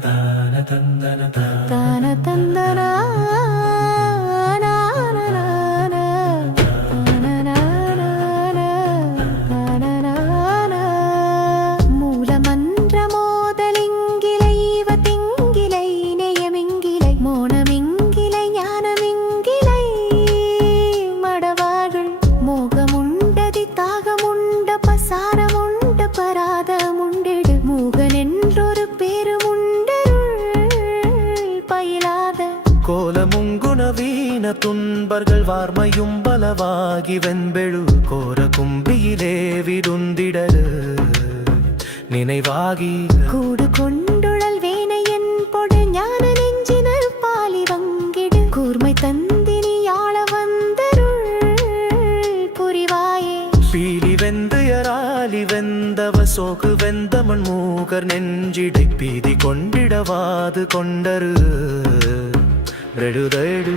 தான தந்தனா கோலமுங்குணவீன துன்பர்கள் வார்மையும் பலவாகி வெண்பெழு கோர கும்பியிலே விருந்திடரு நினைவாகி கூடு கொண்டுழல் வேனை என் பொடு ஞான நெஞ்சினர் பாலி வங்கிடு கூர்மை தந்தினி ஆள வந்தருள் புரிவாயே பீலி வெந்தயராலி வெந்தவ சோகு வெந்தமன் மூகர் நெஞ்சிடை பீதி கொண்டிடவாது கொண்டரு ரெடுதடு